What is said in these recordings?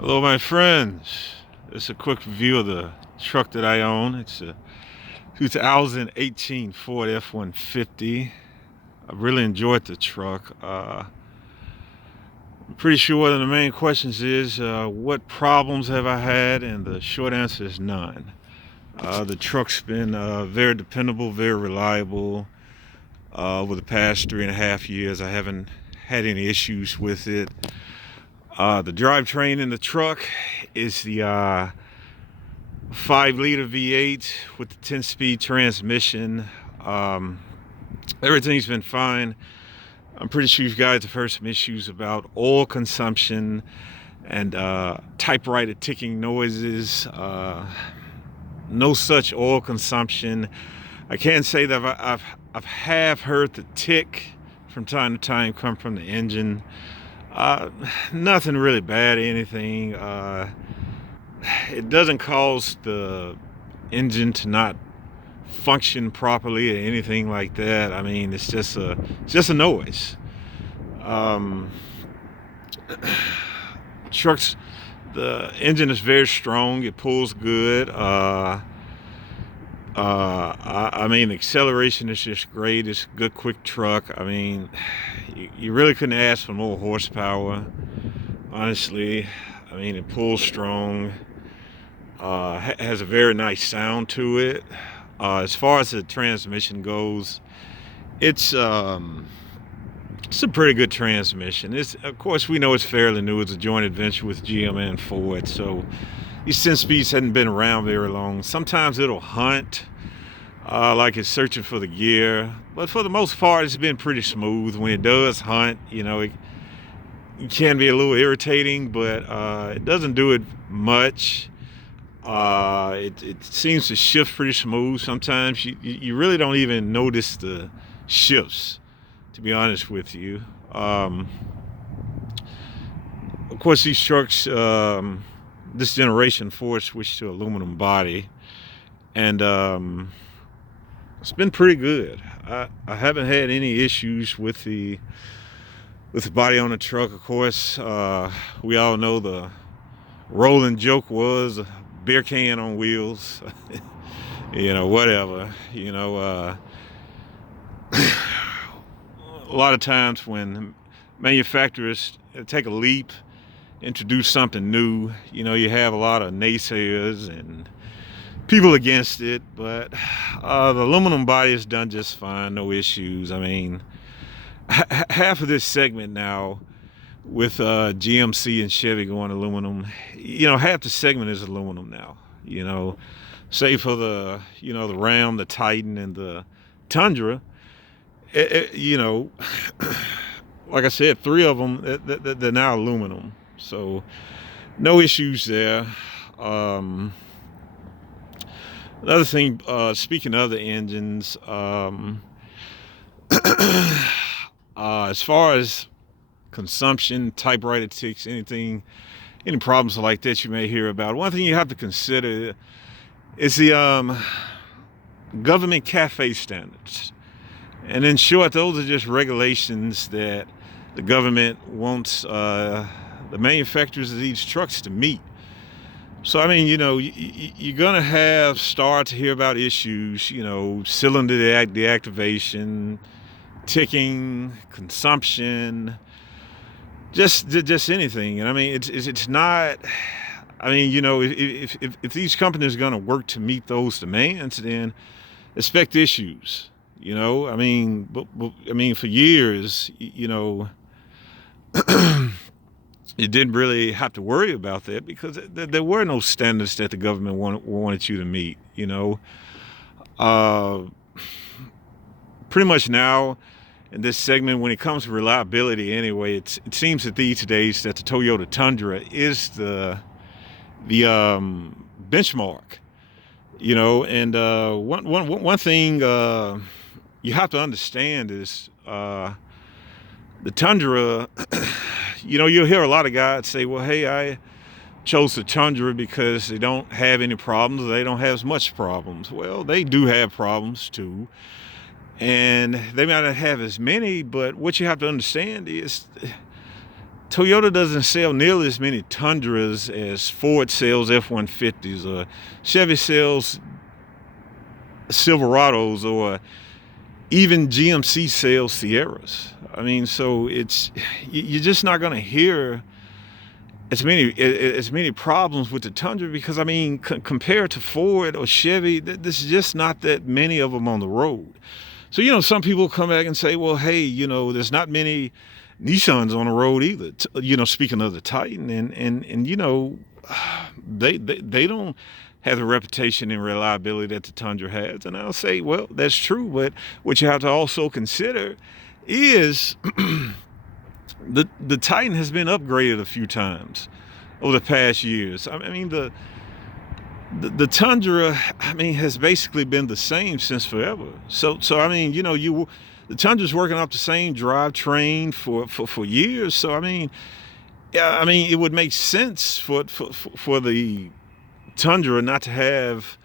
Hello, my friends. This is a quick review of the truck that I own. It's a 2018 Ford F-150. I really enjoyed the truck. I'm pretty sure one of the main questions is what problems have I had, and the short answer is none. The truck's been very dependable, very reliable. Over the past 3.5 years, I haven't had any issues with it. The drivetrain in the truck is the 5-liter V8 with the 10-speed transmission. Everything's been fine. I'm pretty sure you guys have heard some issues about oil consumption and typewriter ticking noises. No such oil consumption. I can say that I've have heard the tick from time to time come from the engine. Nothing really bad or anything. It doesn't cause the engine to not function properly or anything like that. I mean, it's just a noise. Trucks, the engine is very strong. It pulls good. I mean, the acceleration is just great. It's a good, quick truck. I mean, you really couldn't ask for more horsepower, honestly. I mean, it pulls strong. Has a very nice sound to it. As far as the transmission goes, it's a pretty good transmission. Of course, we know it's fairly new. It's a joint venture with GM and Ford, so these 10 speeds hadn't been around very long. Sometimes it'll hunt, like it's searching for the gear, but for the most part, it's been pretty smooth. When it does hunt, it can be a little irritating, but it doesn't do it much. It seems to shift pretty smooth. Sometimes you really don't even notice the shifts, to be honest with you. Of course, these trucks, this generation Ford switched to aluminum body, and it's been pretty good. I haven't had any issues with the body on the truck. Of course, we all know the rolling joke was a beer can on wheels. Whatever. A lot of times when manufacturers take a leap, introduce something new, you have a lot of naysayers and people against it, but the aluminum body is done just fine, no issues. I mean, half of this segment now with GMC and Chevy going aluminum, half the segment is aluminum now, save for the Ram, the Titan, and the Tundra. Like I said, 3 of them, they're now aluminum, so no issues there. Another thing, speaking of the engines, as far as consumption, typewriter ticks, any problems like that you may hear about, one thing you have to consider is the government CAFE standards. And in short, those are just regulations that the government wants the manufacturers of these trucks to meet. So, I mean, you're going to start to hear about issues, cylinder deactivation, ticking, consumption, just anything. And I mean, it's not, I mean, if these companies are going to work to meet those demands, then expect issues. I mean, for years, you didn't really have to worry about that because there were no standards that the government wanted you to meet. Pretty much now in this segment, when it comes to reliability, anyway, it seems that these days that the Toyota Tundra is the benchmark. And one thing you have to understand is the Tundra. You'll hear a lot of guys say, well, hey, I chose the Tundra because they don't have any problems. They don't have as much problems. Well, they do have problems too. And they might not have as many, but what you have to understand is Toyota doesn't sell nearly as many Tundras as Ford sells F-150s, or Chevy sells Silverados, or even GMC sells Sierras. I mean, so you're just not going to hear as many problems with the Tundra, because I mean, compared to Ford or Chevy, there's just not that many of them on the road. So, some people come back and say, well, hey, there's not many Nissans on the road either. Speaking of the Titan, and they don't have the reputation and reliability that the Tundra has. And I'll say, well, that's true, but what you have to also consider is the Titan has been upgraded a few times over the past years. I mean, the Tundra, I mean, has basically been the same since forever. So I mean, the Tundra's working off the same drivetrain for years. So I mean, yeah, I mean, it would make sense for the Tundra not to have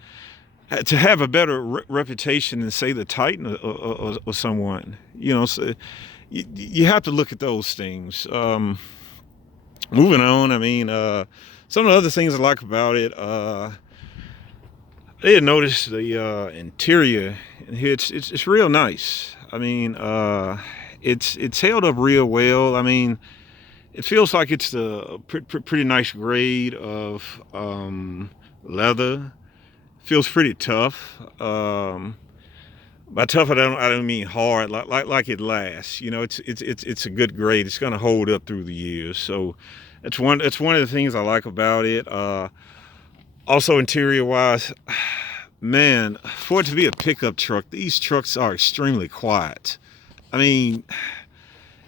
a better reputation than, say, the Titan or someone. So you have to look at those things. Moving on, I mean, some of the other things I like about it, I did notice the interior in here. It's real nice. I mean, it's held up real well. I mean, it feels like it's a pretty nice grade of leather. Feels pretty tough. By tough, I don't mean hard. Like it lasts. It's a good grade. It's going to hold up through the years. So that's one of the things I like about it. Also, interior wise, man, for it to be a pickup truck, these trucks are extremely quiet. I mean,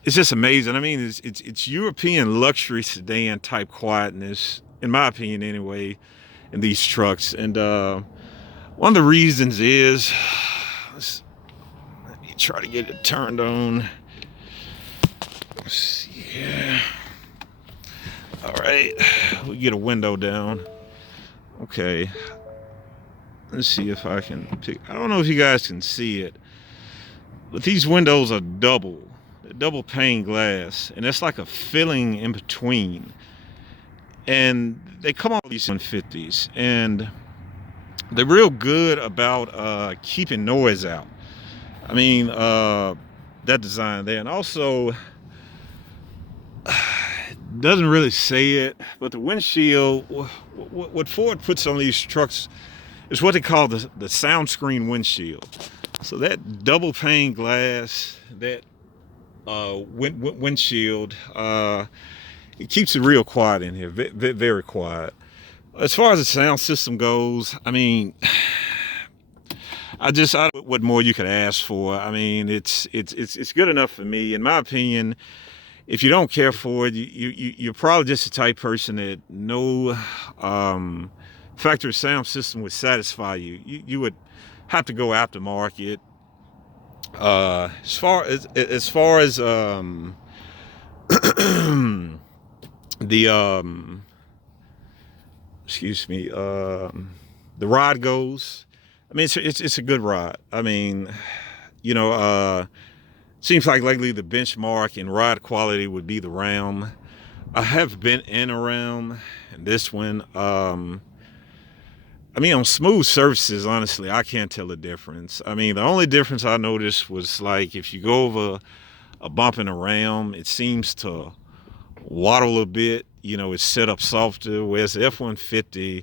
it's just amazing. I mean, it's European luxury sedan type quietness, in my opinion, anyway, in these trucks. And one of the reasons is, let me try to get it turned on. Let's see here. All right, we get a window down. Okay, let's see if I can pick. I don't know if you guys can see it, but these windows are double pane glass, and it's like a filling in between. And they come on these 150s, and they're real good about keeping noise out. I mean, that design there. And also, doesn't really say it, but the windshield, what Ford puts on these trucks is what they call the sound screen windshield. So that double pane glass, that windshield, it keeps it real quiet in here, very quiet. As far as the sound system goes, I mean, I what more you could ask for. I mean, it's good enough for me, in my opinion. If you don't care for it, you're probably just the type person that no factory sound system would satisfy you. You would have to go aftermarket. As far as the excuse me, the ride goes, I mean, it's a good ride. I mean, seems like lately the benchmark in ride quality would be the Ram. I have been in a Ram, and this one, I mean, on smooth surfaces, honestly, I can't tell the difference. I mean, the only difference I noticed was, like, if you go over a bump in a Ram, it seems to waddle a bit. It's set up softer, whereas the F-150,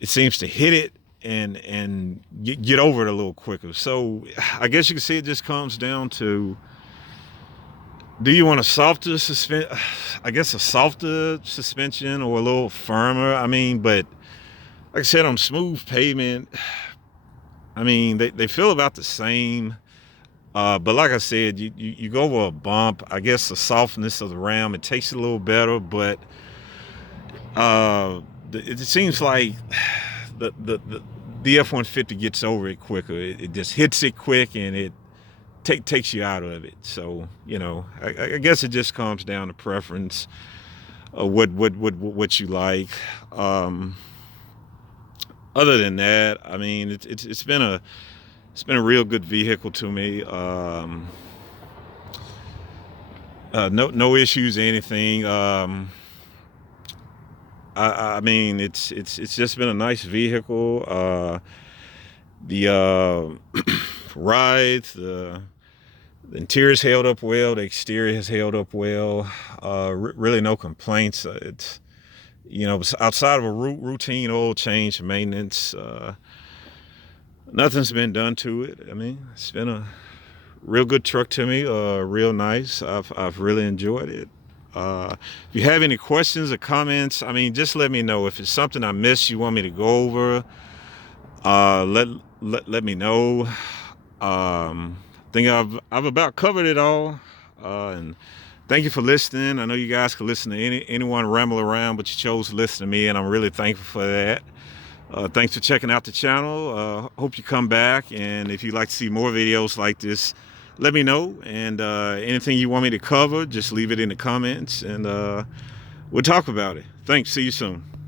it seems to hit it and get over it a little quicker. So I guess you can see it just comes down to, do you want a softer suspension, or a little firmer? I mean, but like I said, on smooth pavement, I mean, they feel about the same. But like I said, you go over a bump, I guess the softness of the Ram, it takes it a little better, but it seems like the F-150 gets over it quicker. It just hits it quick, and it takes you out of it. So, I guess it just comes down to preference of what you like. Other than that, I mean, it's been a real good vehicle to me. No issues or anything. I mean, it's just been a nice vehicle. The rides, the interior's held up well. The exterior has held up well. Really no complaints. It's, you know, outside of a routine oil change maintenance, nothing's been done to it. I mean, it's been a real good truck to me. Real nice. I've really enjoyed it. If you have any questions or comments, I mean, just let me know. If it's something I missed, you want me to go over, let me know. I think I've about covered it all. And thank you for listening. I know you guys could listen to anyone ramble around, but you chose to listen to me, and I'm really thankful for that. Thanks for checking out the channel. Hope you come back, and if you'd like to see more videos like this, let me know. And anything you want me to cover, just leave it in the comments, and we'll talk about it. Thanks. See you soon.